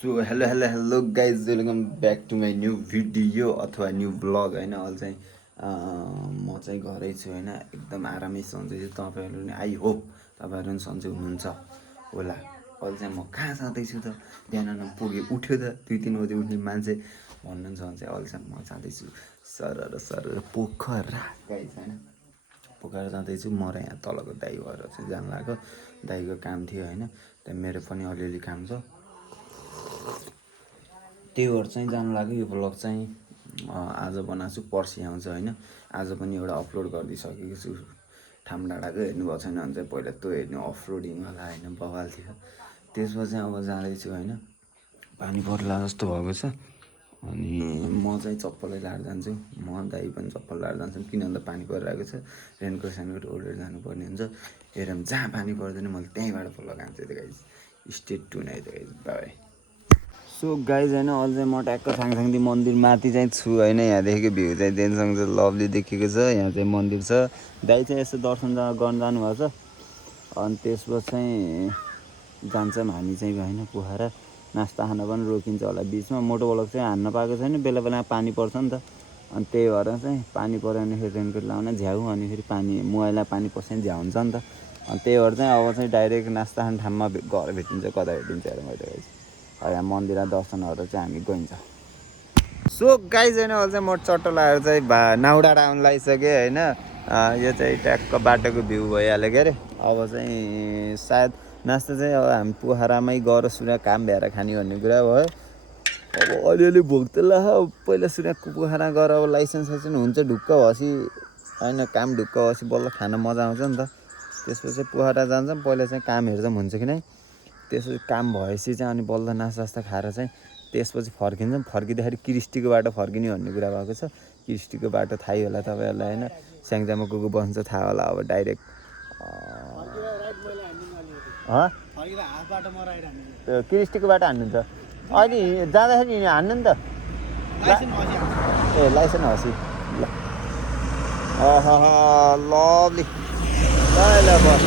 So hello guys welcome back to my new video अथवा new blog होइन। अहिले चाहिँ म चाहिँ घरै छु होइन, एकदम आरामै सन्चै छु। तपाईँहरू पनि आई होप तपाईँहरू पनि सन्चै हुनुहुन्छ होला। अहिले चाहिँ म कहाँ जाँदैछु त, बिहान पुगेँ उठ्यो त 2-3 बजी उठ्ने मान्छे भन्नुहुन्छ भने चाहिँ अहिले चाहिँ म जाँदैछु सर पोखरा गाइज होइन। पोखरा जाँदैछु म र यहाँ तलको दाइ भएर चाहिँ जानु लाग्यो। दाइको काम थियो होइन, त्यहाँ मेरो पनि अलिअलि काम छ, त्यही भएर चाहिँ जानु लाग्यो। यो ब्लग चाहिँ आज बनाएको छु, पर्सि आउँछ होइन। आज पनि एउटा अपलोड गरिदिइसकेको छु ठाम डाँडाको, हेर्नुभएको छैन भने चाहिँ पहिला त्यो हेर्नु, अफ रोडिङवाला होइन, बवाल थियो। त्यसमा चाहिँ अब जाँदैछु होइन, पानी पर्ला जस्तो भएको छ। अनि म चाहिँ चप्पलै लाएर जान्छु, म दाइ पनि चप्पल लाएर जान्छौँ, किन भन्दा पानी परिरहेको छ। रेनकोट ओढेर जानुपर्ने हुन्छ। हेरौँ जहाँ पानी पर्दैन मैले त्यहीँबाट ब्लग हान्छु त गाइज। स्टे ट्युन है त गाइज, बाई। सो गाइज होइन, अहिले चाहिँ म ट्याक्क साङसाङदी मन्दिर माथि चाहिँ छु होइन। यहाँदेखिको भ्यू चाहिँ देनसँग चाहिँ लभली देखिएको छ। यहाँ चाहिँ मन्दिर छ, दाइ चाहिँ यसो दर्शन गर्न जानुभएको छ। अनि त्यसपछि चाहिँ जान्छौँ हामी चाहिँ होइन पोखरा। नास्ता खान पनि रोकिन्छ होला बिचमा। मोटो ब्लग चाहिँ हान्न पाएको छैन, बेला बेलामा पानी पर्छ नि त। अनि त्यही भएर चाहिँ पानी पऱ्यो भने फेरि रेनकोट लाउन झ्याउ, अनि फेरि पानी मोबाइलमा पानी पस्छ भने झ्याउ हुन्छ नि त। अनि त्यही भएर चाहिँ अब चाहिँ डाइरेक्ट नास्ता खाने ठाउँमा घर भेटिन्छ, कता भेटिन्छ हेरौँ है त गाइज। यहाँ मन्दिर दर्शनहरू चाहिँ हामी गइन्छ। सो गाइज होइन, अहिले चाहिँ म चट्टो लगाएर चाहिँ नाउडा आउनु लागिसकेँ होइन। यो चाहिँ ट्याक्क बाटोको भ्यू भइहाल्यो के अरे। अब चाहिँ सायद नास्ता चाहिँ अब हामी पोखरामै गएर सुना काम भ्याएर खाने भन्ने कुरा भयो। अब अलिअलि भोक त ला, पहिला सुना पोखरा गएर अब लाइसेन्स हुन्छ ढुक्क भएपछि होइन, काम ढुक्क भएपछि बल्ल खान मजा आउँछ नि त। त्यसपछि पोखरा जान्छौँ, पहिला चाहिँ काम हेर्छौँ हुन्छ कि नै। त्यसपछि काम भएपछि चाहिँ अनि बल्ल नास्ता खाएर चाहिँ त्यसपछि फर्किन्छौँ। फर्किँदाखेरि क्रिस्टीको बाटो फर्किने भन्ने कुरा भएको छ। क्रिस्टीको बाटो थाहै होला तपाईँहरूलाई होइन, स्याङ्जामा को बस्छ थाहा होला। अब डाइरेक्ट क्रिस्टीको बाटो हान्नुहुन्छ अहिले जाँदाखेरि हान्नु नि त। ए लाइसेन्स हसी ल, लभली ल बस।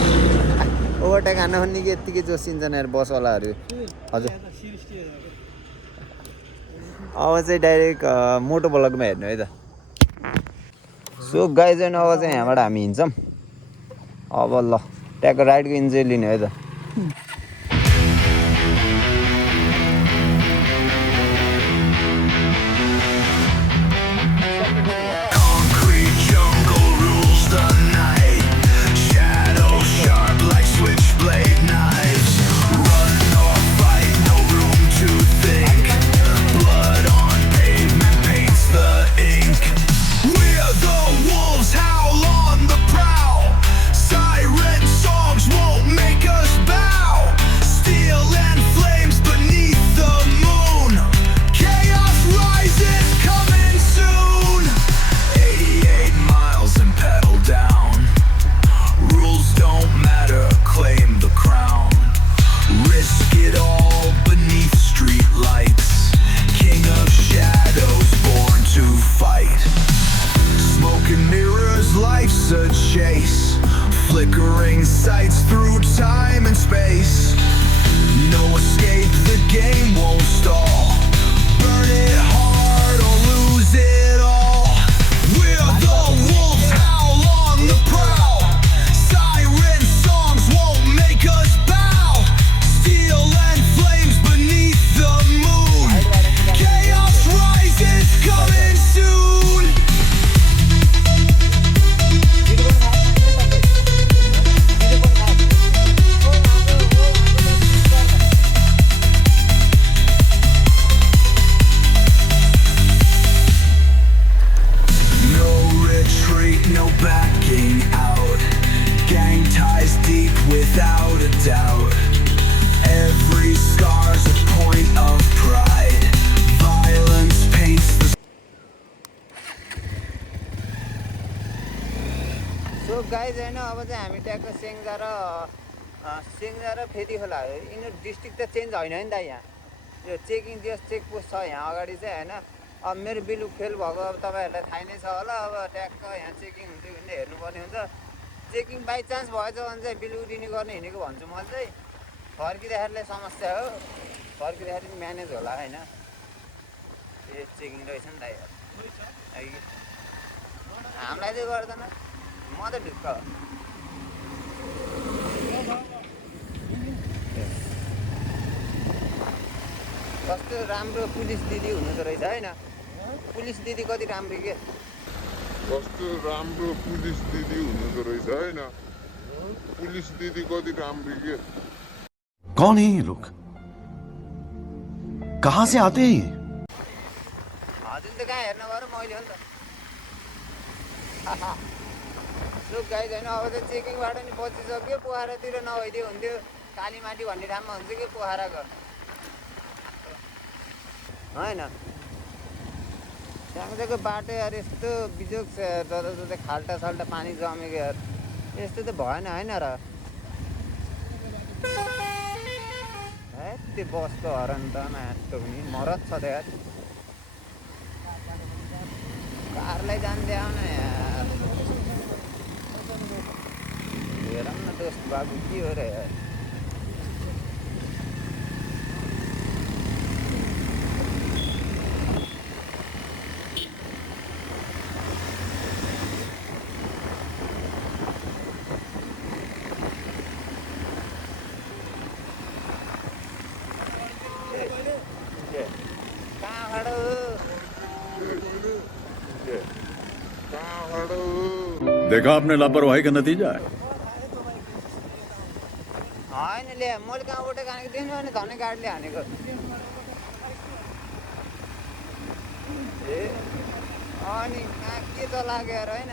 ओभरटेक हान्न खोज्ने कि यत्तिकै जोसिन्छन् यार बसवालाहरू। हजुर अब चाहिँ डाइरेक्ट मोटो ब्लगमा हेर्नु है त। सो गाइज होइन, अब चाहिँ यहाँबाट हामी हिँड्छौँ। अब ल ट्याक्क राइडको इन्जोय लिने है त। Flickering sights through time and space. No escape, the game won't stall. Burn it hard or lose it all. We're the wolves, howl on the prowl. Siren songs won't make us bow. Steel and flames beneath the moon. Chaos rises, coming soon. No backing out. Gang ties deep without a doubt. Every scar's a point of pride. Violence paints the. So guys होइन, अब चाहिँ हामी ट्याक्क सेङ्जा र फेदी खोला हो। यिनीहरू district त चेन्ज होइन नि त। यहाँ यो चेकिङ चेकपोस्ट छ यहाँ अगाडि चाहिँ होइन। अब मेरो बिलुक फेल भएको अब तपाईँहरूलाई थाहै नै छ होला। अब ट्याक्क यहाँ चेकिङ हुन्छ भने हेर्नुपर्ने हुन्छ। चेकिङ बाइचान्स भएछ भने चाहिँ बिलुक रिन्यू गर्ने हिँडेको भन्छु मैले चाहिँ। फर्किँदाखेरिलाई समस्या हो। फर्किँदाखेरि म्यानेज होला होइन ए चेकिङ रहेछ नि त यार हामीलाई चाहिँ गर्दैन म त ढुक्क हो कस्तो राम्रो पुलिस दिदी हुनुहुँदो रहेछ होइन पुलिस दिदी कति राम्रो के कस्तो राम्रो पुलिस दिदी हुनुहुँदो रहेछ होइन पुलिस दिदी कति राम्रो के कौन है ये लोग कहाँ से आते हैं ये हजुर त कहाँ हेर्न गएर मैले हो नि त सुक गाई छैन अब त चेकिङबाट नि बचिसक्यो पोखरातिर नभइदियो हुन्थ्यो कालीमाटी भन्ने ठाउँमा हुन्छ कि पोखराको होइन त्यहाँको बाटो यार यस्तो बिजोग छ जता जता खाल्टा साल्टा पानी जमेको यार यस्तो त भएन होइन र त्यो बसको हरन त मास्तो पनि मरत छ त यार कारलाई जान्दै आउन यार हेरौँ न दोस्त बाबु के हो र यार देखा आपने लापरवाही का नतीजा है होइन ले मैले कहाँबाट खानेको दिनु भने धनै गाडीले हानेको ए अनि कहाँ के त लाग्यो यार होइन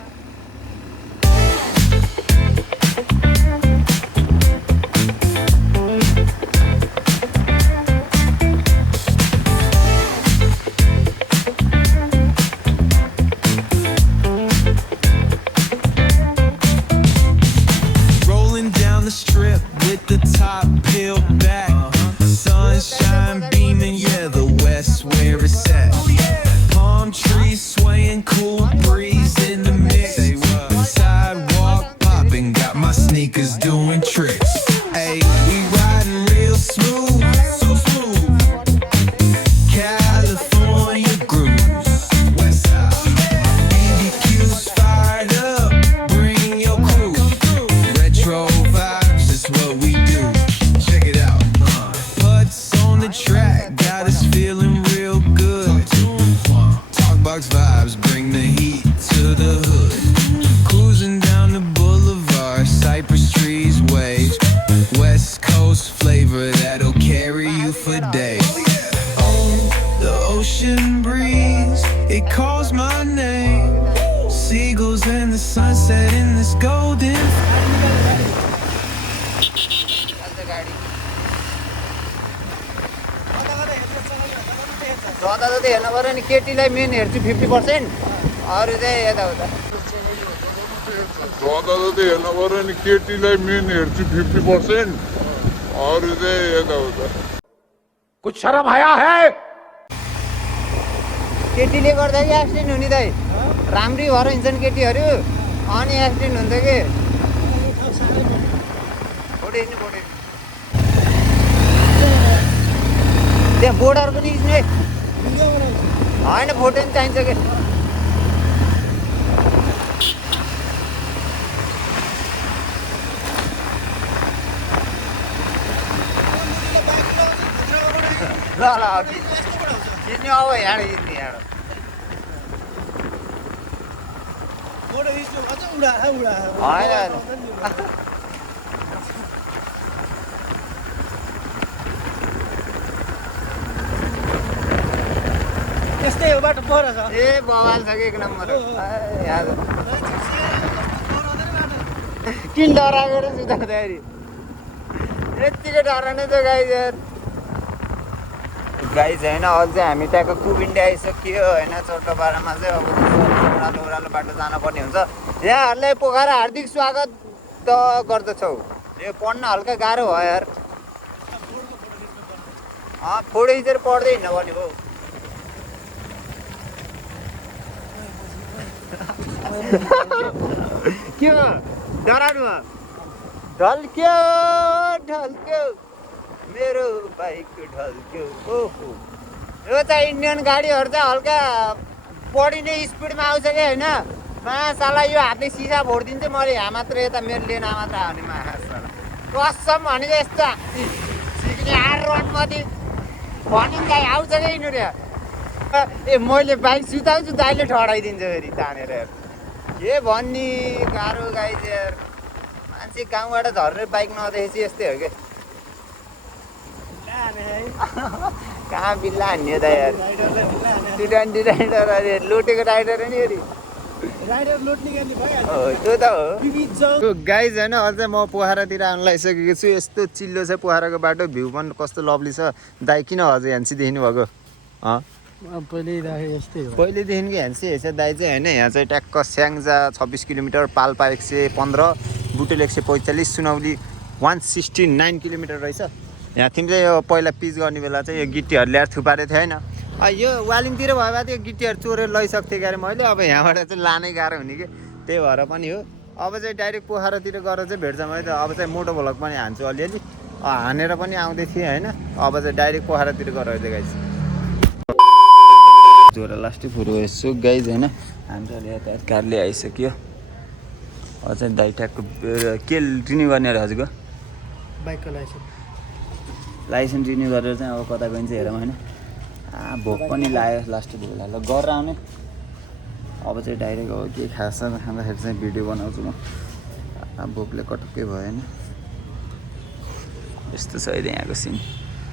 जताततै हेर्नु पऱ्यो नि केटीलाई मेन हेर्छु 50% अरू चाहिँ यताउता जताततै हेर्नु पऱ्यो नि केटीलाई मेन हेर्छु 50% अरू चाहिँ यताउता कुछ शर्म आया है केटीले गर्दा कि एक्सिडेन्ट हुने दाइ राम्रै भएर हिँड्छन् केटीहरू अनि एक्सिडेन्ट हुन्छ कि फोटो त्यहाँ बोर्डर पनि खिच्ने होइन फोटो पनि चाहिन्छ कि ल ल खिच्ने अब यहाँ खिच्ने यहाँ होइन यस्तै हो बाटो पर छ ए बवाल छ कि एक नम्बर किन डराएको र सुताउँदाखेरि यत्तिकै डराउने त गाई यार गाई छैन अझै हामी त्यहाँको कुबिन्डे आइसक्यो होइन चौटोपाडामा चाहिँ अब ओह्रालो ओह्रालो बाटो जानुपर्ने हुन्छ यहाँहरूलाई पोखरा हार्दिक स्वागत त गर्दछौ यो पढ्न हल्का गाह्रो भयो यार फोटो खिचेर पढ्दै हिँड्नु पर्ने हो के हो डराउनु ढल्क्यो ढल्क्यो मेरो बाइक ढल्क्यो ओहो यो चाहिँ इन्डियन गाडीहरू चाहिँ हल्का बढी नै स्पिडमा आउँछ कि होइन मासाला यो हातले सिसा भोडिदिन्छ मैले यहाँ मात्र यता मेरो लेन मात्र आउने मासाला कसम भनेको यस्तो सिक्ने आर रोडमध्ये भनिन्छ आउँछ कि यिनीहरू ए मैले बाइक सुताउँछु दाइले ठडाइदिन्छ फेरि तानेर के भन्ने गाह्रो गाई चाहिँ मान्छे गाउँबाट झर्ने बाइक नदेखेपछि यस्तै हो क्या कहाँ बिल्ला हान्ने त यार T20 राइडर अरे लुटेको राइडर नि अरे त्यो त हो गाइज होइन अझै म पोखरातिर आउनु लागिसकेको छु यस्तो चिल्लो छ पोखराको बाटो भ्यू पनि कस्तो लभली छ दाइ किन अझै ह्यान्सी देख्नु भएको पहिल्यैदेखिको ह्यान्सी हेर्छ दाइ चाहिँ होइन यहाँ चाहिँ ट्याक्क स्याङ्जा 26 किलोमिटर पाल्पा 115 बुटेल 145 सुनौली 169 किलोमिटर रहेछ यहाँ तिमीले यो पहिला पिच गर्ने बेला चाहिँ यो गिट्टीहरू ल्याएर थुपारेको थियो होइन यो वालिङतिर भयो भए त्यो गिट्टीहरू चोरेर लैसक्थेँ क्यारे मैले अब यहाँबाट चाहिँ लानै गाह्रो हुने कि त्यही भएर पनि हो अब चाहिँ डाइरेक्ट पोखरातिर गएर चाहिँ भेट्छ मैले त अब चाहिँ मोटो भ्लग पनि हान्छु अलिअलि हानेर पनि आउँदै थिएँ होइन अब चाहिँ डाइरेक्ट पोखरातिर गएर गाइज जोरा लास्टै फुरो यसो गाइज होइन हामी चाहिँ यातायात कारले आइसक्यो अझै दाइ ट्याकको के रिन्यू गर्ने अरे हजुरको बाइकको लाइसेन्स रिन्यू गरेर चाहिँ अब कता गइन्छ हेरौँ होइन भोक पनि लाग्यो लास्ट बेला ल गरेर आउने अब चाहिँ डाइरेक्ट अब के खासा खाँदाखेरि चाहिँ भिडियो बनाउँछु म भोकले कटक्कै भयो होइन यस्तो छ अहिले यहाँको सिन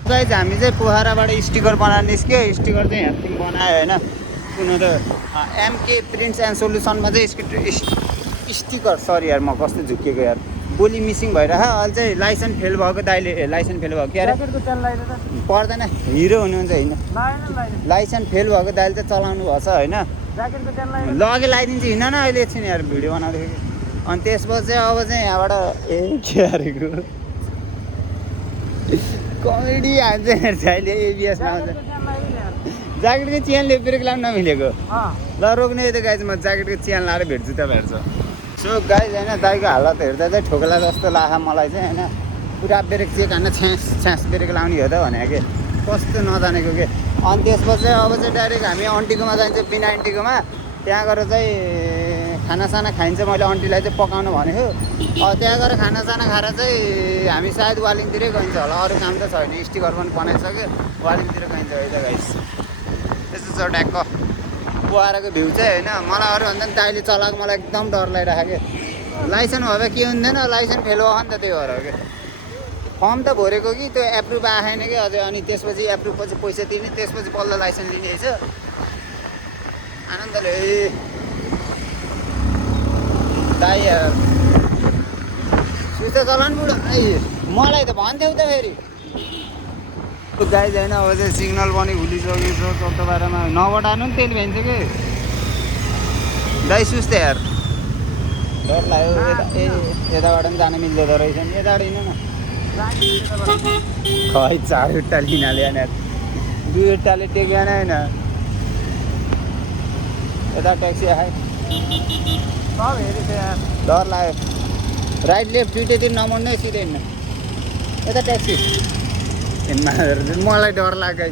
गाइज हामी चाहिँ पोखराबाट स्टिकर बनाएर निस्क्यो स्टिकर चाहिँ यहाँ बनायो होइन कुन त एमके प्रिन्ट्स एन्ड सोल्युसनमा चाहिँ स्टिकर सरी यार म कस्तो झुक्किएको यार बोली मिसिङ भइरह अहिले चाहिँ लाइसेन्स फेल भएको दाइले लाइसेन्स फेल भएको क्यारे पर्दैन हिरो हुनुहुन्छ होइन लाइसेन्स फेल भएको दाइले चाहिँ चलाउनु भएको छ होइन लगे लगाइदिन्छु हिँड न अहिले एकछिन यार भिडियो बनाउँदाखेरि अनि त्यसपछि अब चाहिँ यहाँबाट ए के हारेको कमेडी हान्छ अहिले एबिएसमा आउँछ ज्याकेटको चेनले ब्रेक लाउनु नमिलेको ल रोक्ने त गाइज म ज्याकेटको चेन लाएर भेट्छु तपाईँहरू सो गाइज होइन दाइको हालत हेर्दा चाहिँ ठोकला जस्तो लाग्यो मलाई चाहिँ होइन पुरा ब्रेक चेक हान्न छ्यास ब्रेक लाउने हो त भनेको कि कस्तो नजानेको के अनि त्यसपछि अब चाहिँ डाइरेक्ट हामी आन्टीकोमा जान्छ बिना आन्टीकोमा त्यहाँ गएर चाहिँ खानासाना खाइन्छ मैले आन्टीलाई चाहिँ पकाउनु भनेको त्यहाँ गएर खानासाना खाएर चाहिँ हामी सायद वालिङतिरै गइन्छ होला अरू काम त छैन स्टिकर पनि बनाइसक्यो वालिङतिर गइन्छ है त गाइस त्यस्तो छ ट्याक्क पोखराको भ्यू चाहिँ होइन मलाई अरूभन्दा पनि दाइले चलाएको मलाई एकदम डर लागिरहेको क्या लाइसेन्स भयो के हुँदैन लाइसेन्स फेल भयो नि त त्यही भएर क्या फर्म त भरेको कि त्यो एप्रुभ आएन कि अझै अनि त्यसपछि एप्रुभ पछि पैसा तिर्ने त्यसपछि बल्ल लाइसेन्स लिने रहेछ आनन्दले दाइ सुस्ता चलाउनु बुढो मलाई त भन्थ्यौ त फेरि गाई छैन अब चाहिँ सिग्नल पनि भुलिसकेको छ 14-12मा नबटार्नु नि तेल भन्छ कि दाइ सुस्तै यार डर लाग्यो ए यताबाट पनि जान मिल्दो रहेछ नि यताबाट हिँड्नु न खै 4 उट्टा लिनाले यार 2 उट्टाले टेकेन होइन यता ट्याक्सी आयो डर लाग्यो राइट लेफ्ट दुइटैतिर नमोड्नै सिधै हिँड्नु यता ट्याक्सी मलाई डर लाग्यो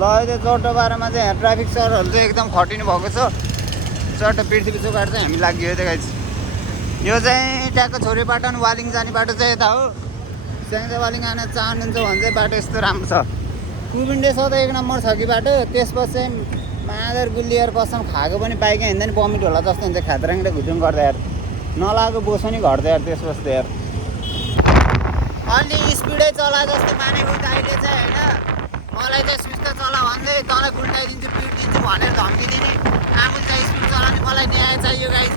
ल अहिले 14-12मा चाहिँ यहाँ ट्राफिक सरहरू चाहिँ एकदम खटिनु भएको छ चट्ट पृथ्वी चोकाट चाहिँ हामी लाग्यो यता गाइज यो चाहिँ ट्याक्क छोरीपाटन वालिङ जाने बाटो चाहिँ यता हो स्याङ्जा वालिङ आउन चाहनुहुन्छ भने चाहिँ बाटो यस्तो राम्रो छ कुबिन्डे सधैँ 1 नम्बर छ कि बाटो त्यसपछि चाहिँ मादर गुलियर कसम खाएको पनि बाइकमा हिँड्दा नि बमिट होला जस्तो हुन्छ खाद्राङले घुटुङ गर्दा यार नलागेको बोसो नि घट्दा यार त्यसपछि त यार अलि स्पिडै चला जस्तो मानेको दाइले चाहिँ होइन मलाई चाहिँ सुस्त चला भन्दै तँलाई गुल्टाइदिन्छु पिट दिन्छु भनेर धम्की दिने आफू चाहिँ स्पिड चलाउने मलाई न्याय चाहियो गाइज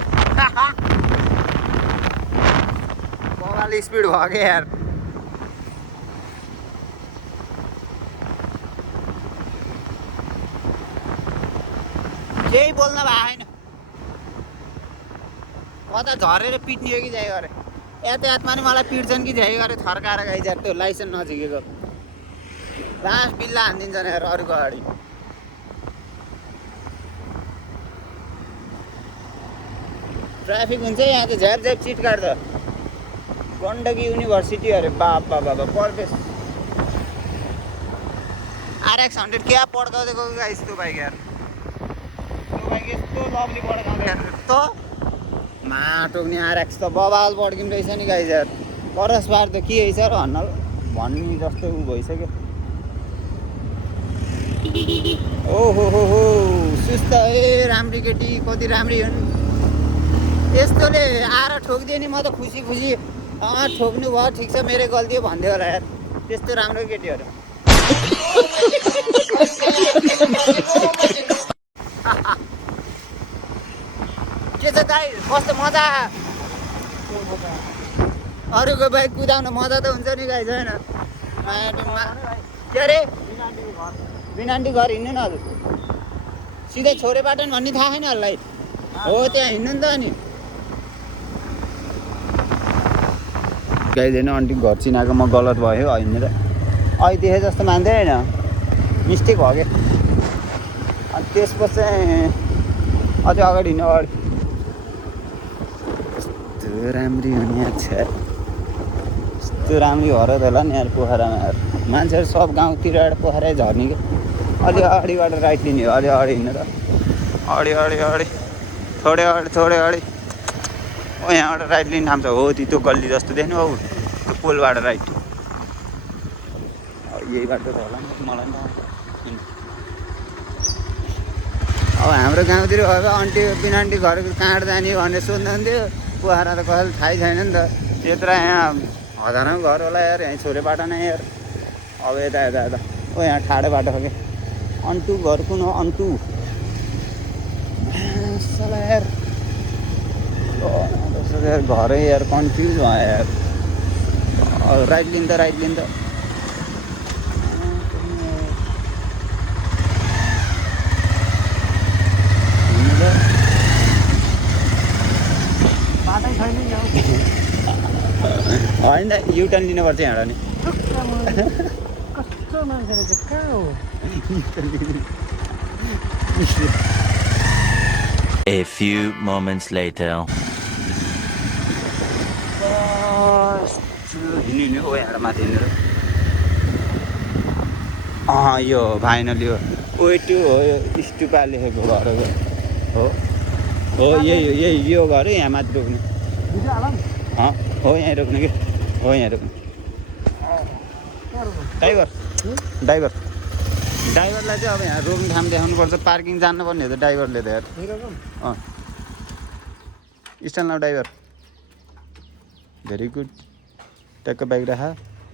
बबाले स्पिड भयो क्या यार केही बोल्न भएको छैन कता झरेर पिट्ने हो कि जाइ गरे यातायातमा नि मलाई पिट्छन् कि झ्याइ गरेर थर्काएर गइजार त्यो लाइसेन्स नझिकेको लास्ट बिल्ला हानिदिन्छ नि यार अरूको अगाडि ट्राफिक हुन्छ यहाँ त झ्याप झ्याप चिट काट्छ गण्डकी युनिभर्सिटी अरे बाबा बाबा पर्फेक्ट RX 100 क्या पड्काउँदैको गाइस त्यो बाइक यार त्यो बाइक यस्तो लभली पड्काउँदै यार त माटोक्ने RX त बबाल पड्किनु रहेछ नि गाइस यार परस पार त के रहेछ र भन्ने जस्तो उ भइसक्यो ओहो हो सुस्त ए राम्री केटी कति राम्री हुन् यस्तोले आएर ठोकिदियो नि म त खुसी ठोक्नु भयो ठिक छ मेरो गल्ती हो भन्दै होला यार त्यस्तो राम्रो केटीहरू के छ दाइ कस्तो मजा अरूको बाइक कुदाउन मजा त हुन्छ नि गाई छैन के अरे बिनान्टी घर हिँड्नु न हजुर सिधै छोरेबाट भन्ने थाहा छैनहरूलाई हो त्यहाँ हिँड्नु नि त अनि गाइदिएन आन्टी घर चिनाएको म गलत भयो हिँडेर अहिले देखेँ जस्तो मान्दै होइन मिस्टेक भयो क्या अनि त्यसपछि अझै अगाडि हिँड्नु अगाडि यस्तो राम्री हुने यार छ यस्तो राम्री घर त होला नि यार पोखरामा यार मान्छेहरू सब गाउँतिरबाट पोखरै झर्ने क्या अलि अगाडिबाट राइट लिने हो अलि अगाडि हिँड्नु त अगाडि थोरै अगाडि ओ यहाँबाट राइट लिने ठाउँ छ हो त्यो गल्ली जस्तो देख्नु हौ त्यो पोलबाट राइट यही बाटो त होला नि मलाई पनि अब हाम्रो गाउँतिर अब आन्टी बिनान्टी घर कहाँ जाने भनेर सोध्नुहुन्थ्यो पोखरा त कसैले थाहै छैन नि त त्यत्र यहाँ हजारौँ घर होला यार यहाँ छोरे बाटो नै यार अब यता ओ यहाँ ठाडो बाटो हो क्या अन्टु घर कुन हो अन्टु यार यार घरै यार कन्फ्युज भयो यार राइट लिन्छ बाटै छैन नि होइन युटर्न लिनुपर्छ यहाँबाट नि कस्तो मान्छे रहेछ कहाँ हो A few moments later. हिँड्नु ओ यहाँ माथि हिँड्नु यो फाइनल यो O2 हो यो स्टुपा लेखेको घर हो यही यो घर यहाँ माथि रोक्ने हो यहाँ रोक्ने कि हो यहाँ रोक्ने ड्राइभरलाई चाहिँ अब यहाँ रोक्ने ठाउँ देखाउनुपर्छ पार्किङ जान्नुपर्ने हो त ड्राइभरले त यार स्ट्यान्ड लाउ ड्राइभर भेरी गुड टक्क बाइक राख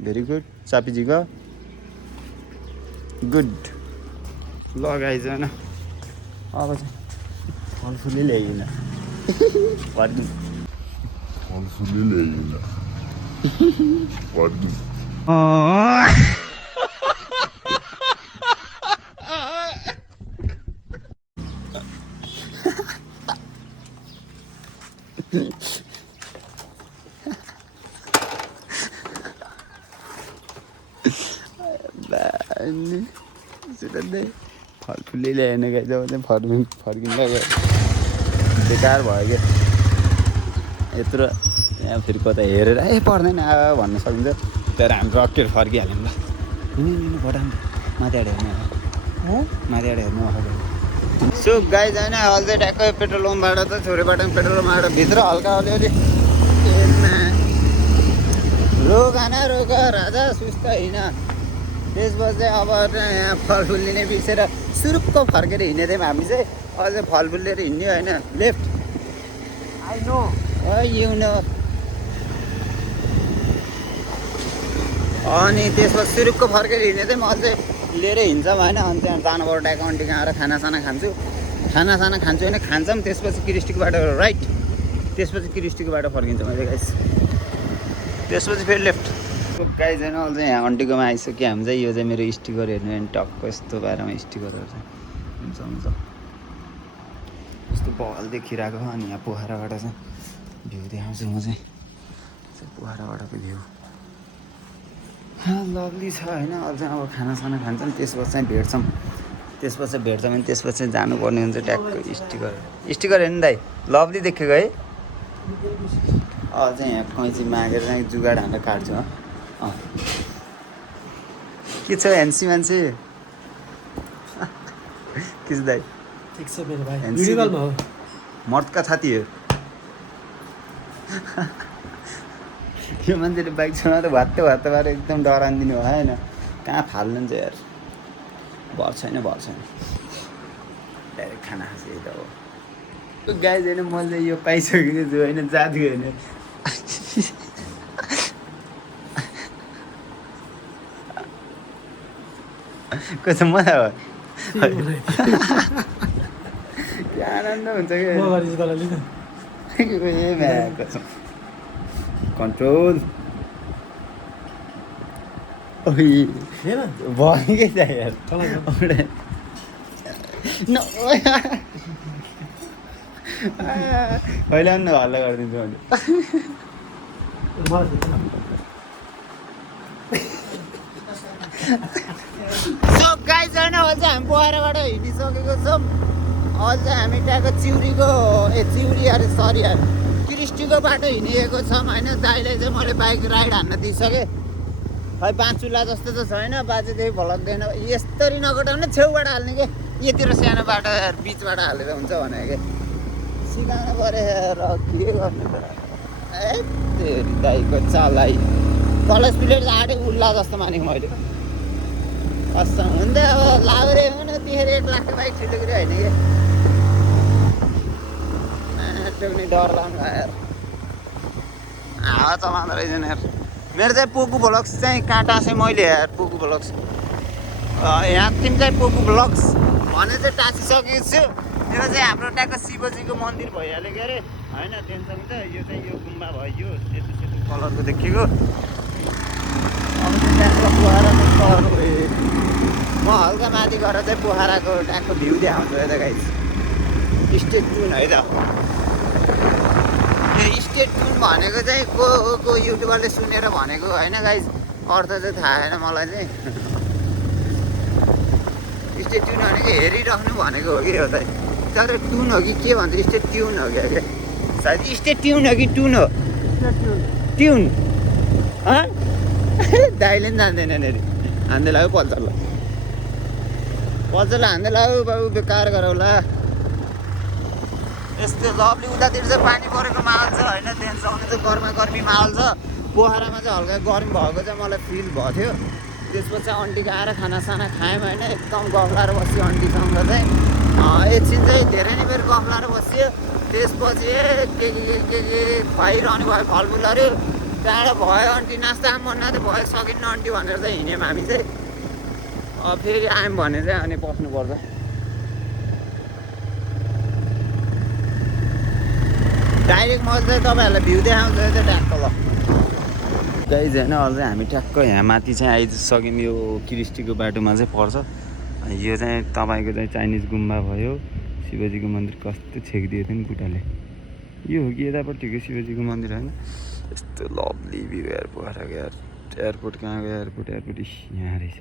भेरी गुड चापीजीको गुड लगाइज होइन अब चाहिँ फलफुलै ल्याइकन फलफुलै ल्याएन गाइज अब चाहिँ फर्किँदा गयो बेकार भयो क्या यत्रो यहाँ फेरि कता हेरेर पर्दैन भन्न सकिन्छ तर हामी रकेट फर्किहाल्यौँ ल हिँड्नु भटाउनु माथिबाट हेर्नु सो गाइज होइन अझै ट्याक्कै पेट्रोल पम्पबाट त छोरेबाट पेट्रोल पम्पबाट भित्र हल्का अलिअलि रोक राजा सुस्त होइन त्यसपछि अब यहाँ फलफुल लिने बिर्सेर सुरुक्क फर्केर हिँड्ने थियौँ हामी चाहिँ अझै फलफुल लिएर हिँड्ने होइन left I know you know अनि त्यसपछि सुरुक्क फर्केर हिँड्ने थियौँ अझै लिएर हिँड्छौँ होइन अनि त्यहाँ जानुपर्छ ट्याकाउन्टी कहाँ आएर खानासाना खान्छु होइन खान्छौँ त्यसपछि क्रिस्टीको बाटो राइट त्यसपछि क्रिस्टीको बाटो फर्किन्छौँ अहिले गाइस त्यसपछि फेरि लेफ्ट गाइज होइन अझै यहाँ आन्टीकोमा आइसक्यो हामी चाहिँ यो चाहिँ मेरो स्टिकर हेर्नु भने टक्क यस्तो बारेमा स्टिकरहरू चाहिँ हुन्छ यस्तो बल देखिरहेको अनि यहाँ पोखराबाट चाहिँ भ्यू देखाउँछु म चाहिँ पोखराबाटको भ्यू लभली छ होइन अझै अब खानासाना खान्छौँ त्यसपछि चाहिँ भेट्छौँ भने त्यसपछि जानुपर्ने हुन्छ ट्याक्क स्टिकर हेर्नु दाइ लभली देखेको है चाहिँ यहाँ कैँची मागेर चाहिँ जुगाड हानेर काट्छु अँ के छ एनसी मान्छे किस दाइ ठिक छ मेरो भाइ NC भिडियो कलमा हो मर्दका छाती हो यो मान्छेले बाइक चलाउँदा भात्तो पारेर एकदम डरानिदिनु भयो होइन कहाँ फाल्नुहुन्छ यार भर छैन डाइरेक्ट खाना खान्छ यही त हो गाई छैन मैले यो पाइसकेको छु होइन जादु होइन कसो मजा भयो के आनन्द हुन्छ क्या कन्ट्रोल भएकै छ यार पहिला न हल्ला गरिदिन्छु सो गाइस होइन अझ हामी पोखराबाट हिँडिसकेको छौँ अझ हामी त्यहाँको चिउरी अरे सरी यार क्रिस्टीको बाटो हिँडिएको छौँ होइन दाइले चाहिँ मैले बाइक राइड हान्न दिइसकेँ खै 5 चुल्हा जस्तो त छैन बाजे त्यही भलक्दैन यस्तरी नकटाउने छेउबाट हाल्ने के यतिर सानो बाटो बिचबाट हालेर हुन्छ भने के सिकाउनु पऱ्यो र के गर्नु त तेरि दाइको चालाई कलेज पिरियड आँटे उल्ला जस्तो मानेको मैले कसम हुँदै अब लाउरे हुन तिखेर 1 लाखको बाइक ठुलो होइन कि टोक्ने डर लाग्नु यार हावा चलाउँदो रहेछ यार मेरो चाहिँ पोकु ब्लग्स चाहिँ काँटा चाहिँ मैले यार पोकु ब्लग्स यहाँ तिमी चाहिँ पोकु ब्लग्स भने चाहिँ टाँसिसकेको छु यो चाहिँ हाम्रो ट्याक्क शिवजीको मन्दिर भइहाल्यो के अरे होइन टेन्सन त यो चाहिँ यो गुम्बा भयो सेतो सेतो कलरको देखेको अब चाहिँ ट्याक्क पोखराको कलर म हल्का माथि गएर चाहिँ पोखराको ट्याक्क भ्यू देखाउँछु है त गाइस स्टेट टुन है त यो स्टेट टुन भनेको चाहिँ को युट्युबरले सुनेर भनेको होइन गाइस अर्थ चाहिँ थाहा छैन मलाई चाहिँ स्टेट ट्युन भनेको हेरिराख्नु भनेको हो कि हो त तर टुन हो कि के भन्छ स्टेट ट्युन हो क्या सायद स्टेट ट्युन हो कि टुन हो ट्युन दाइले पनि जान्दैन अरे हान्दै लाग्यो पल्चरलाई हान्दै लाग्यो बाबु बेकार गरौँला यस्तो लभली उतातिर चाहिँ पानी परेको माहौल छ होइन त्यहाँसम्म चाहिँ गर्मी माहौल छ पोखरामा चाहिँ हल्का गर्मी भएको चाहिँ मलाई फिल भएको थियो त्यसपछि आन्टीको आएर खानासाना खायौँ होइन एकदम गफ लाएर बस्यो आन्टीसँग चाहिँ एकछिन चाहिँ धेरै नै बेर गफ लाएर बस्यो त्यसपछि के खुवाइरहने भयो फलफुलहरू त्यहाँबाट भयो आन्टी नास्ता मन नाच्दै भयो सकिन्न आन्टी भनेर चाहिँ हिँड्यौँ हामी चाहिँ फेरि आयौँ भने चाहिँ अनि बस्नुपर्छ डाइरेक्ट मैले चाहिँ तपाईँहरूलाई भ्यू देखाउँछु चाहिँ ट्याक्क ल गाइज होइन अझै हामी ट्याक्क यहाँ माथि चाहिँ आइसक्यौँ यो क्रिस्टीको बाटोमा चाहिँ पर्छ यो चाहिँ तपाईँको चाहिँ चाइनिज गुम्बा भयो शिवजीको मन्दिर कस्तो छेकिदिएको थियो नि खुट्टाले यो हो कि यतापट्टिको शिवजीको मन्दिर होइन यस्तो लभली भ्यू यार पोखराको यार एयरपोर्ट कहाँ गयो एयरपोर्ट यहाँ रहेछ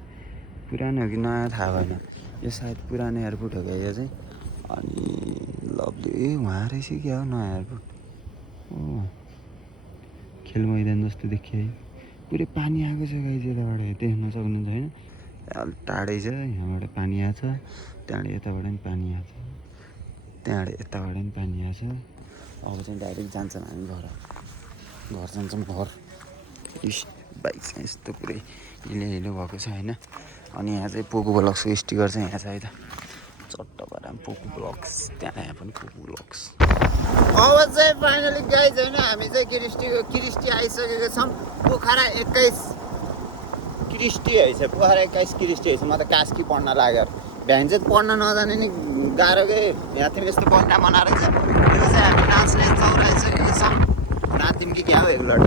पुरानो हो कि नयाँ थाहा भएन यो सायद पुरानो एयरपोर्ट हो क्या यो चाहिँ अनि लभली उहाँ रहेछ क्या हो नयाँ एयरपोर्ट खेल मैदान जस्तो देखियो है पुरै पानी आएको छ गाइस यताबाट देख्न सक्नुहुन्छ होइन अलिक टाढै छ यहाँबाट पानी आएको छ त्यहाँबाट यताबाट पनि पानी आएको छ त्यहाँबाट यताबाट पनि पानी आएको छ अब चाहिँ डाइरेक्ट जान्छौँ हामी घर जान्छौँ घर बाइक चाहिँ यस्तो पुरै हिलो भएको छ होइन अनि यहाँ चाहिँ पोको ब्लग्सको स्टिकर चाहिँ यहाँ छ है त चट्ट भएर पोको ब्लग्स त्यहाँ पनि पोको ब्लग्स अब चाहिँ फाइनली गाइज होइन हामी चाहिँ क्रिस्टी आइसकेको छौँ पोखरा 21 क्रिस्टी है पोखरा 21 क्रिस्टी है म त कास्की पढ्न लाग्यो बिहान चाहिँ पढ्न नजाने नि गाह्रो गयो यहाँ तिमी यस्तो बन्दा बनाएर चाहिँ त्यो चाहिँ हामी नाच्ने चौराइसकेको छौँ रात तिमी क्या हो एक लड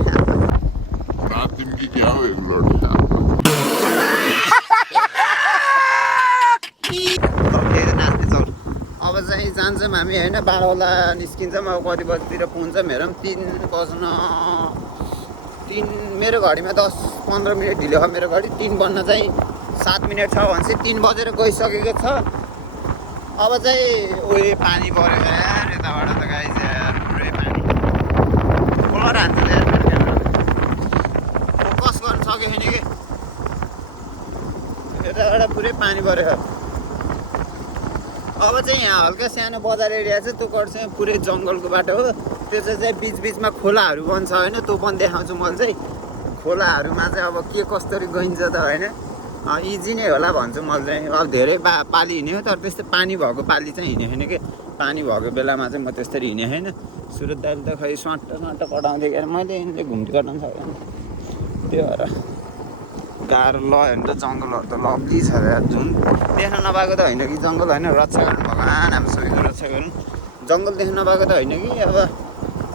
अब चाहिँ जान्छौँ हामी होइन बाह्रवटा निस्किन्छौँ अब कति बजीतिर पुग्छौँ हेरौँ 3 बज्न मेरो घडीमा 10-15 मिनट ढिलो हो मेरो घडी 3 बज्न चाहिँ 7 मिनट छ भने चाहिँ 3 बजेर गइसकेको छ अब चाहिँ उयो पानी परेको यार यताबाट त गाइस यार पुरै पानी खोला हान्छ फोकस गर्न सक्यो छैन कि यताबाट पुरै पानी पऱ्यो अब चाहिँ यहाँ हल्का सानो बजार एरिया छ त्यो कट चाहिँ पुरै जङ्गलको बाटो हो त्यो चाहिँ बिचबिचमा खोलाहरू बन्छ होइन त्यो पनि देखाउँछु मैले चाहिँ खोलाहरूमा चाहिँ अब के कसरी गइन्छ त होइन इजी नै होला भन्छु मैले चाहिँ अब धेरै पाली हिँड्यो तर त्यस्तै पानी भएको पाली चाहिँ हिँडेको छैन कि पानी भएको बेलामा चाहिँ म त्यसरी हिँडेको छैन सुरत दाइले त खै स्वाट कटाउँदै गएर मैले यिनले घुम्ती कटाउनु सक्यो त्यो भएर गाह्रो ल हेर्नु त जङ्गलहरू त लभली छ यार जुन देख्न नपाएको त होइन कि जङ्गल होइन रक्षा गर्नु भगवान् हाम्रो सबैको रक्षा गर्नु जङ्गल देख्न नपाएको त होइन कि अब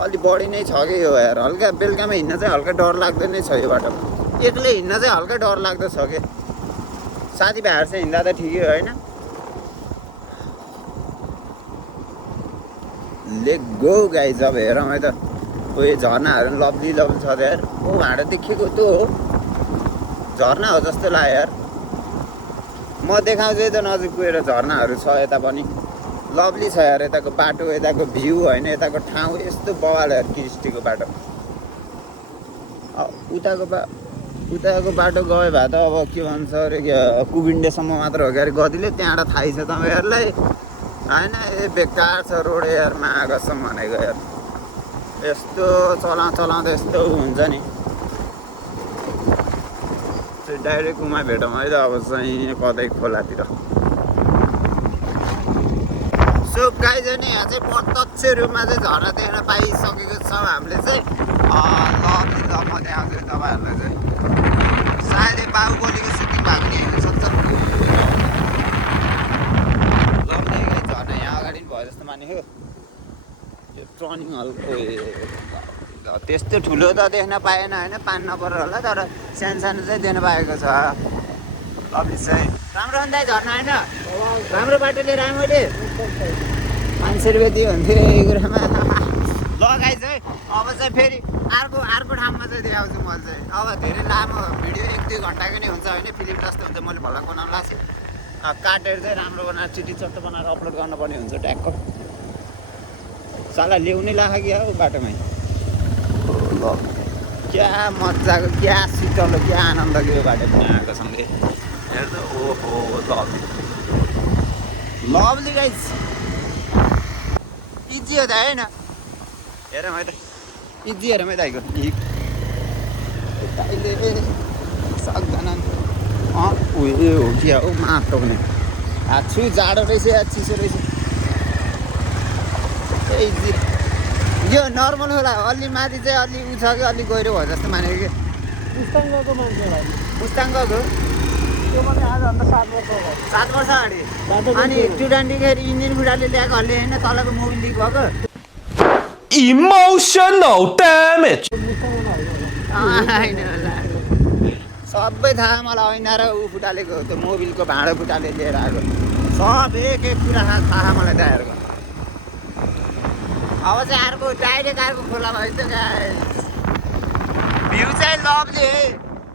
अलि बढी नै छ कि यो यार हल्का बेलुकामा हिँड्न चाहिँ हल्का डर लाग्दो नै छ यो बाटो एक्लै हिँड्न चाहिँ हल्का डर लाग्दो छ कि साथीभाइहरू चाहिँ हिँड्दा त ठिकै हो होइन लेट गो गाइज अब हेरौँ है त उयो झर्नाहरू लभली लभली छ त यार ओ भाँडा देखेको त्यो हो झर्ना हो जस्तो लाग्यो यार म देखाउँछु है त नजिक गएर झर्नाहरू छ यता पनि लभली छ यार यताको बाटो यताको भ्यू होइन यताको ठाउँ यस्तो बवाल यार क्रिस्टीको बाटो उताको बाटो गयो भए त अब के भन्छ अरे कुबिन्डेसम्म मात्र हो कि अरे गतिले त्यहाँबाट थाहै छ तपाईँहरूलाई होइन ए बेकार छ रोड यार मागसम्म भनेको यार यस्तो चलाउँदा यस्तो हुन्छ नि डाइरेक्ट उमा भेटौँ है त अब चाहिँ कतै खोलातिर सो गाइज नि यहाँ चाहिँ प्रत्यक्ष रूपमा चाहिँ झर्ना देख्न पाइसकेको छौँ हामीले चाहिँ लभली ल म देखाउँछु तपाईँहरूलाई चाहिँ सायदै बाहुबलीको सुटिङ भएको नि हेर्नु सक्छ लभली झर्ना यहाँ अगाडि पनि भयो जस्तो मानेको यो टर्निङ हल्को त्यस्तो ठुलो त देख्न पाएन होइन पानी नपरेर होला तर सानो सानो चाहिँ देख्न पाएको छ लभली चाहिँ राम्रो अन्त झर्ना होइन राम्रो बाटो लिएर आएँ मैले 500 रुपियाँ दियो हुन्थ्यो यही कुरामा लगाइज है अब चाहिँ फेरि अर्को ठाउँमा चाहिँ देखाउँछु मैले चाहिँ अब धेरै लामो भिडियो 1-2 घन्टाको नै हुन्छ होइन फिल्म जस्तो हुन्छ मैले भलक बनाउनु लाग्छ काटेर चाहिँ राम्रो बनाएर चिटी चट्टो बनाएर अपलोड गर्नुपर्ने हुन्छ ट्यागको साला ल्याउनै लाग्यो कि हो बाटोमै ल क्या मजाको क्या शीतल क्या आनन्द यो बाटो पनि आएको सँगै हेर्नु ओहो लभली लभली गाइज इजी हो त होइन हेरौँ है त इजी हेरौँ है त आइको अहिले सक्दैन उयो हो कि हो माटो पनि हात जाडो रहेछ या चिसो रहेछ इजी यो नर्मल होला अलि माथि चाहिँ अलि उ छ कि अलि गहिरो भयो जस्तो मानेको कि मुस्ताङको मान्छेलाई मुस्ताङको त्यो पनि आजभन्दा 7 वर्ष भयो 7 वर्ष अगाडि अनि टुडान्डीखेरि इन्जिन फुटाले ल्याएको हल्ले होइन तलको मोबिल लिक भएको Emotional damage. होइन सबै थाहा मलाई होइन र ऊ फुटालेको त्यो मोबिलको भाँडो फुटाले लिएर आएको सब एक कुरा थाहा मलाई दाइहरूको अब चाहिँ अर्को डाइरेक्ट अर्को खोलामा है त भ्यू चाहिँ लभली है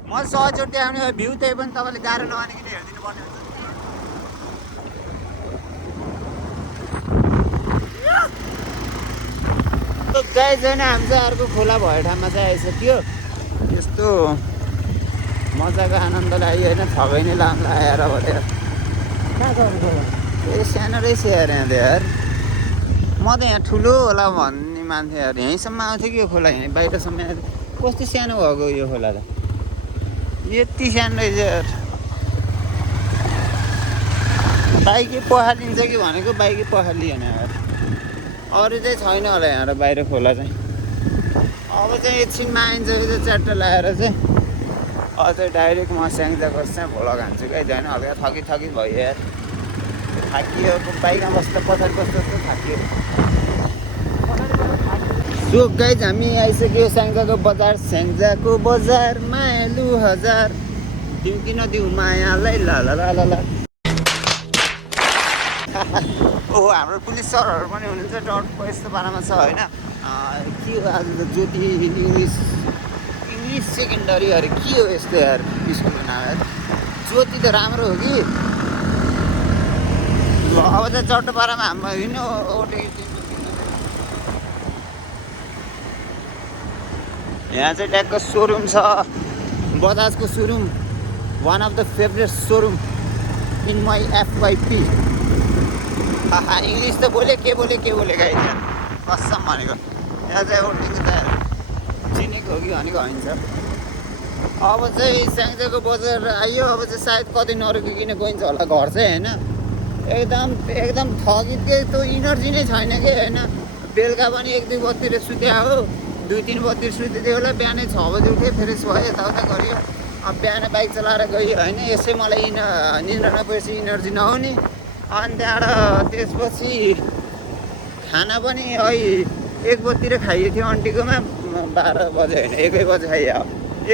म सहजोड देखाउने भ्यू त्यही पनि तपाईँले गाह्रो नमानिकन हेरिदिनु पर्ने हुन्छ गाई छैन हामी चाहिँ अर्को खोला भएको ठाउँमा चाहिँ आइसक्यो यस्तो मजाको आनन्द लाग्यो होइन थगै नै लामो आएर अब त्यहाँ कहाँ छ खोला ए सानो रहेछ यार यहाँ त यार म त यहाँ ठुलो होला भन्ने मान्थेँ यार यहीँसम्म आउँथ्यो कि यो खोला यहीँ बाहिरसम्म आएको कस्तो सानो भएको यो खोला त यति सानो रहेछ यार बाइकै पखालिन्छ कि भनेको बाइकै पखालिएन यार अरू चाहिँ छैन होला यहाँ बाहिर खोला चाहिँ अब चाहिँ एकछिनमा आइन्छ च्याट्ट लगाएर चाहिँ अझै डाइरेक्ट म स्याङ्जाको चाहिँ भोला खान्छु क्या झन् हल्का थकी भयो यार थाकियो बाइकमा बस्दा पछाडि बस्दा जस्तो थाकियो सो गाइज हामी आइसक्यो स्याङ्जाको बजार मायालु हजार दिउँ कि नदिउँ मायालाई ल ओहो हाम्रो पुलिस सरहरू पनि हुनुहुन्छ टर्चको यस्तो पारामा छ होइन के हो आज त ज्योति इङ्ग्लिस सेकेन्डरी अरे के हो यस्तो यार स्कुलको नाम यार ज्योति त राम्रो हो कि ल अब चाहिँ चट्टो पारामा हाम्रो हिँड्नु यहाँ चाहिँ ट्याक्क सोरुम छ बजाजको showroom one of the favourite showroom in my FYP English त बोले के बोले गाइस कसम भनेको यहाँ चाहिँ ओटिङको त चिनेको हो कि भनेको होइन छ अब चाहिँ स्याङ्जाको बजार आयो अब चाहिँ सायद कतै नरोकिकन गइन्छ होला घर चाहिँ होइन एकदम थकिदिए त्यो इनर्जी नै छैन कि होइन बेलुका पनि 1-2 बजीतिर सुत्या हो 2-3 बजीतिर सुतिदियो होला बिहानै 6 बजी उठ्यो फेरि भयो यताउता गरियो अब बिहान बाइक चलाएर गयो होइन यसै मलाई निद्रा नपुगेपछि इनर्जी नहुने अनि त्यहाँबाट त्यसपछि खाना पनि अहिले 1 बजीतिर खाइयो थियो आन्टीकोमा 12 बजे होइन 1 बजे खाइयो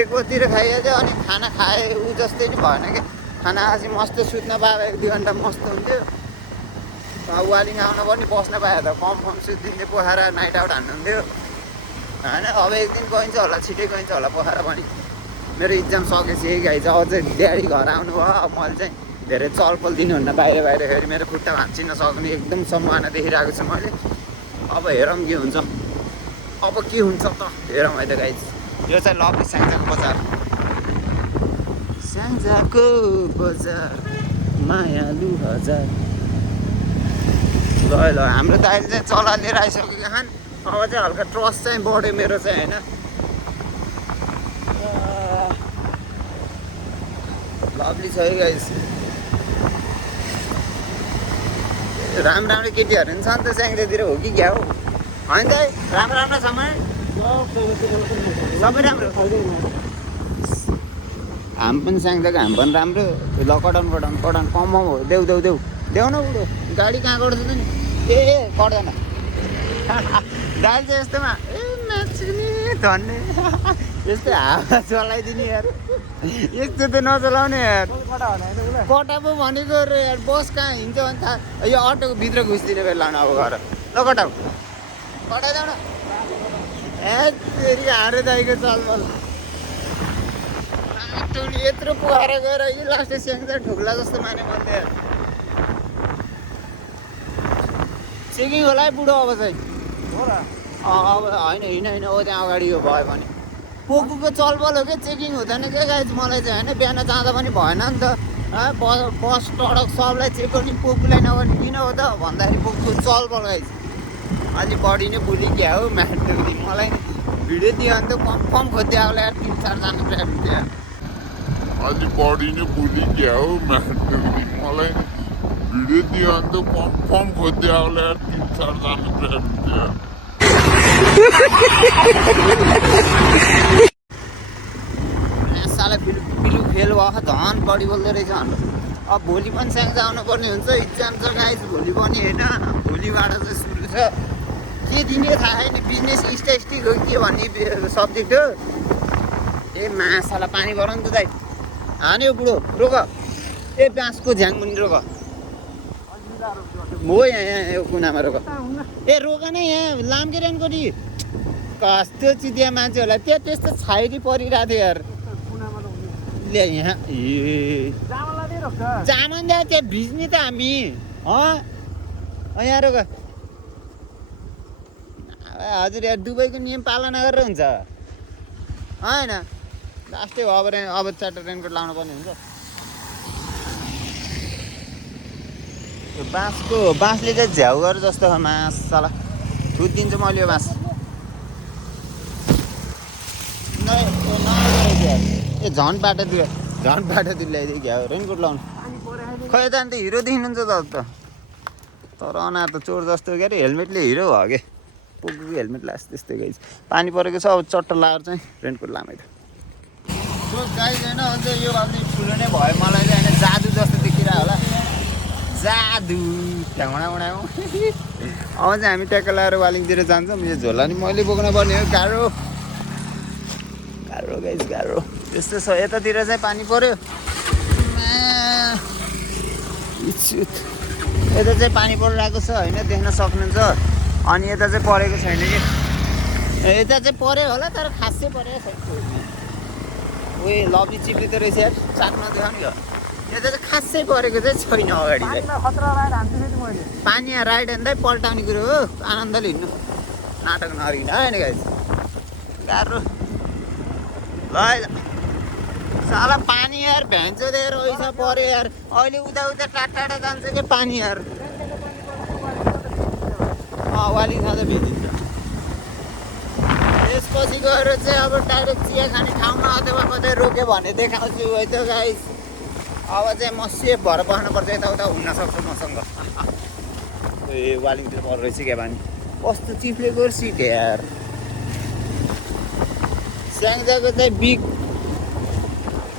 1 बजीतिर खाइयो थियो अनि खाना खाए ऊ जस्तै नि भएन कि खाना खाएपछि मस्त सुत्न पाएर 1-2 घन्टा मस्त हुन्थ्यो वालिङ आउन पनि बस्न पायो त कम सुत्दिन्थ्यो पोखरा नाइट आउट हान्नुहुन्थ्यो होइन अब एक दिन गइन्छ होला छिटै गइन्छ होला पोखरा पनि मेरो इक्जाम सकेपछि यही गाई चाहिँ अझै ड्याडी घर आउनु भयो अब मैले चाहिँ धेरै चलपल दिनुहुन्न बाहिर फेरि मेरो खुट्टा भाँच्चिन सक्ने एकदम सम्भावना देखिरहेको छु मैले अब हेरौँ के हुन्छ अब के हुन्छ त हेरौँ है त गाई यो चाहिँ लभली स्याङ्जाको बजार स्याङ्जाको बजार मायालु हजार ल हाम्रो दाइले चाहिँ चला लिएर आइसकेको खान अब चाहिँ हल्का ट्रस्ट चाहिँ बढ्यो मेरो चाहिँ होइन लभली छ है गाइस राम्रो केटीहरू नि छ नि त स्याङ्जातिर हो कि क्या हो होइन त राम्रो छ सबै राम्रो हाम पनि स्याङ्जाको हाम पनि राम्रो ल कटाउनु कम हो देऊ न बुढो गाडी कहाँ गर्छ त नि ए गर्दैन दाइल चाहिँ यस्तोमा ए नाच्ने धन्ने यस्तै हावा चलाइदिने यार यस्तो त नचलाउने यार कटा पो भनेको रे यार बस कहाँ हिँड्छ भने थाहा यो अटोको भित्र घुसिदिने बेला लानु अब घर ल कटाइदेऊ न ए फेरि हारे दाइको चलमल यत्रो पुगाएर गएर यो लास्ट स्याङ्जा ठुक्ला जस्तो माने मैले यार चेकिङ होला है बुढो अब चाहिँ अब होइन होइन हो त्यहाँ अगाडि यो भयो भने पोकुको चलबल हो क्या चेकिङ हुँदैन क्या गाइज मलाई चाहिँ होइन बिहान जाँदा पनि भएन नि त बस टडक सबलाई चेक गर्ने पोकुलाई नगर्ने किन हो त भन्दाखेरि पोकुको चलबल गाइज अलिक बढी नै भुलि क्या हो म्याटोदेखि मलाई भिडियो दियो भने त कम खोज्दै आउला यार 3-4 जना प्रेम थियो अलि बढी नै भुलि क्या हो म्याटोदेखि मलाई भिडियो दियो भने त कम खोज्दै आउला यार 3-4 जना प्रेम थियो साला पिलु फेल भयो धन बढी बोल्दो रहेछ हाम्रो अब भोलि पनि स्याङ्जा आउनुपर्ने हुन्छ इक्जाम छ गाइज भोलि पनि होइन भोलिबाट चाहिँ सुरु छ के दिने थाहा छैन बिजनेस स्ट्याटिस्टिक हो के भन्ने सब्जेक्ट हो ए मासाला पानी भर नि त दाइ हान्यो बुढो रोक ए बाँसको झ्याङ मुनि रोक हो यहाँ यो कुनामा रोक ए रोक नै यहाँ लामकेरानको नि कस्तो चिदिया मान्छेहरूलाई त्यहाँ त्यस्तो छाइरी परिरहेको थियो यार ले यहाँ ए जामन द्या त्यहाँ भिज्ने त हामी यहाँ रोक हजुर यार दुबईको नियम पालना गरेर हुन्छ होइन लास्टै हो अब च्याटर रेनकोट लाउनु पर्ने हुन्छ यो बाँसले चाहिँ झ्याउ गरेर जस्तो हो मासला थुत्दिन्छु मैले यो बाँस ए झन् बाटो ल्याइदियो क्या रेनकोट लाउनु खै यता अन्त हिरो देखिनुहुन्छ त तर अनार त चोर जस्तो के अरे हेलमेटले हिरो भयो कि पोको हेलमेट लास त्यस्तै गाइज पानी परेको छ अब चट्ट लगाएर चाहिँ रेनकोट लामै त गाइज होइन अन्त यो अलि ठुलो नै भयो मलाई चाहिँ होइन जादु जस्तो देखिरह्यो होला जादु ढ्याउडा अब चाहिँ हामी ट्याक्क लगाएर वालिङतिर जान्छौँ यो झोला नि मैले बोक्न पर्ने हो गाह्रो गाह्रो त्यस्तो छ यतातिर चाहिँ पानी पऱ्यो यता चाहिँ पानी परिरहेको छ होइन देख्न सक्नुहुन्छ अनि यता चाहिँ परेको छैन कि यता चाहिँ पऱ्यो होला तर खासै परेको छैन उयो लभी चिप्ली त रहेछ यार चाट्न देखाउने हो यता चाहिँ खासै परेको चाहिँ छैन अगाडि पानी राइड हान्दै पल्टाउने कुरो हो आनन्दले हिँड्नु नाटक नरिन होइन गाइस गाह्रो साला पानी यार भ्यान्छ दिएर पैसा पर्यो यार अहिले उता उता टाढा जान्छ कि पानी यार वालिङ खाँदा भेटिन्छ त्यसपछि गएर चाहिँ अब डाइरेक्ट चिया खाने ठाउँमा अथवा कतै रोक्यो भने देखाउँछु है त गाइस अब चाहिँ म सेफ भएर बस्नुपर्छ यताउता हुनसक्छ मसँग ए वालिङतिर पर्छ रहेछ क्या पानी कस्तो चिप्लेको सिट यार स्याङ्जाको चाहिँ बिग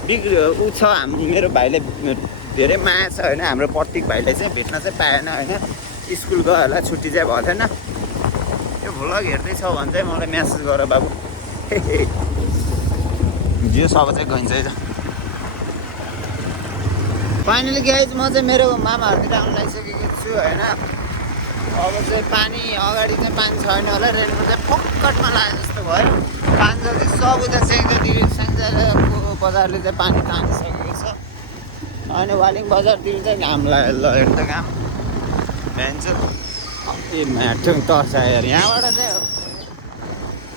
ऊ छ मेरो भाइले धेरै माया छ होइन हाम्रो प्रतीक भाइले चाहिँ भेट्न चाहिँ पाएन होइन स्कुल गयो होला छुट्टी चाहिँ भएको थिएन यो भ्लग हेर्दैछ भने चाहिँ मलाई म्यासेज गर बाबु जियो सब चाहिँ गइन्छ है त फाइनली गाइज म चाहिँ मेरो मामाहरूतिर आउनु लागिसकेको छु होइन अब चाहिँ पानी अगाडि चाहिँ पानी छैन होला रेनको चाहिँ फक्कटमा लाग्यो जस्तो भयो पानी चाहिँ सब उता स्याङ्जाको बजारले चाहिँ पानी तानिसकेको छ अनि वालिङ बजारतिर चाहिँ घाम लाग्यो ल हेर्नु त घाम भ्यान्छ ए म्याटो तर्छ यार यहाँबाट चाहिँ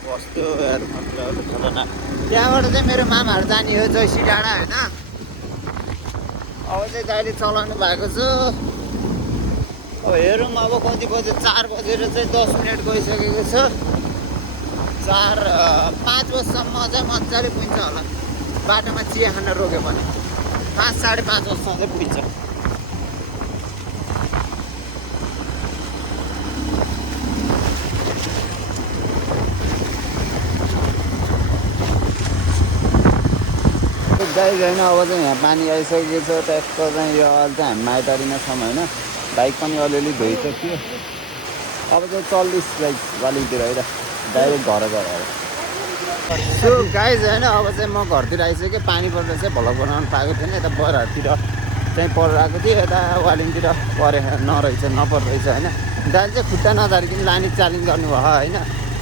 कस्तो यार मतलब खतरनाक त्यहाँबाट चाहिँ मेरो मामाहरू जाने हो जैसी डाँडा होइन अब चाहिँ गाडी चलाउनु भएको छ अब हेरौँ अब कति बजे 4 बजेर चाहिँ 10 मिनट गइसकेको छ 5 बजीसम्म चाहिँ मजाले पुग्छ होला बाटोमा चिया खान रोक्यो भने 5 साढे 5 बजीसम्म चाहिँ पुग्छ गाई होइन अब चाहिँ यहाँ पानी आइसकेको छ त्यसको चाहिँ यो अहिले चाहिँ हामी माइतरीमा छौँ होइन बाइक पनि अलिअलि धोइसक्यो अब चाहिँ चल्दैछ लाइक वालिङतिर होइन डाइरेक्ट घर गएर सो गाइज होइन अब चाहिँ म घरतिर आइसकेँ पानी पर्दा चाहिँ भ्लग बनाउनु पाएको थिएन यता बजारतिर चाहिँ परिरहेको थियो यता वालिङतिर परे नरहेछ नपर्दैछ होइन दाइले चाहिँ खुट्टा नझारिकन लाने च्यालेन्ज गर्नुभयो होइन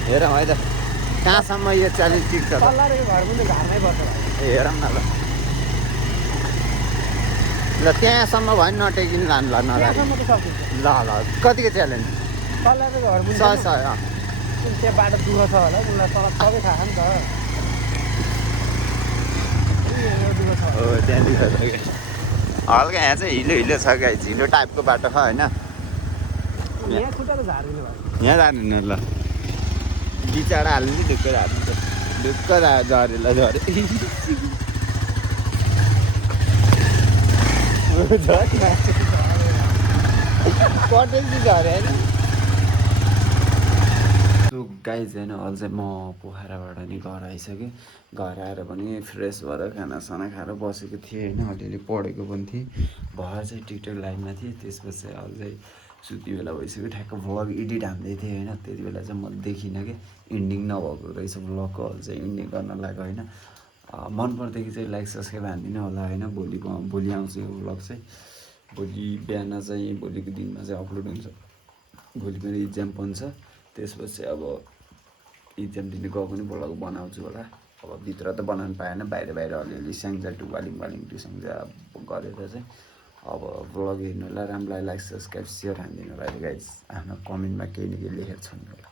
हेरौँ है त कहाँसम्म यो च्यालेन्ज टिक्छ त हेरौँ न ल त्यहाँसम्म भयो नि नटेकिन लानु ल ल ल कतिको च्यालेन्ज त्यहाँ बाटो दुःख छ होला उसलाई तल सबै थाहा नि त हो त्यहाँ दुःख छ क्या हल्का यहाँ चाहिँ हिलो छ क्या झिलो टाइपको बाटो छ होइन यहाँ खुट्टा त झारिदिनु भयो यहाँ जानु न ल बिचाडा हाल्नु नि ढुक्क हाल्नु त ढुक्क झरे ल झरे पर्दैछ झरे होइन गाइज होइन अहिले चाहिँ म पोखराबाट नि घर आइसकेँ घर आएर पनि फ्रेस भएर खानासाना खाएर बसेको थिएँ होइन अलिअलि पढेको पनि थिएँ भएर चाहिँ टिकटक लाइनमा थिएँ त्यसपछि अहिले चाहिँ सुत्ने बेला भइसक्यो ठ्याक्क भ्लग एडिट हान्दै थिएँ होइन त्यति बेला चाहिँ म देखिनँ कि इन्डिङ नभएको रहेछ भ्लगको अहिले चाहिँ इन्डिङ गर्न लाग्यो होइन मन पर्दाखेरि चाहिँ लाइक सब्सक्राइब हानिदिनु होला होइन भोलि आउँछ यो भ्लग चाहिँ भोलि बिहान चाहिँ भोलिको दिनमा चाहिँ अपलोड हुन्छ भोलि मेरो इक्जाम पनि छ त्यसपछि अब इक्जाम दिनु गएको पनि भ्लग बनाउँछु होला अब भित्र त बनाउनु पाएन बाहिर अलिअलि स्याङ्जा टु वालिङ टु स्याङ्जा गरेर चाहिँ अब भ्लग हेर्नु होला राम्रो लाइक सब्सक्राइब सेयर हानिदिनु होला गाइज आफ्नो कमेन्टमा केही न केही लेखेर छोड्नु होला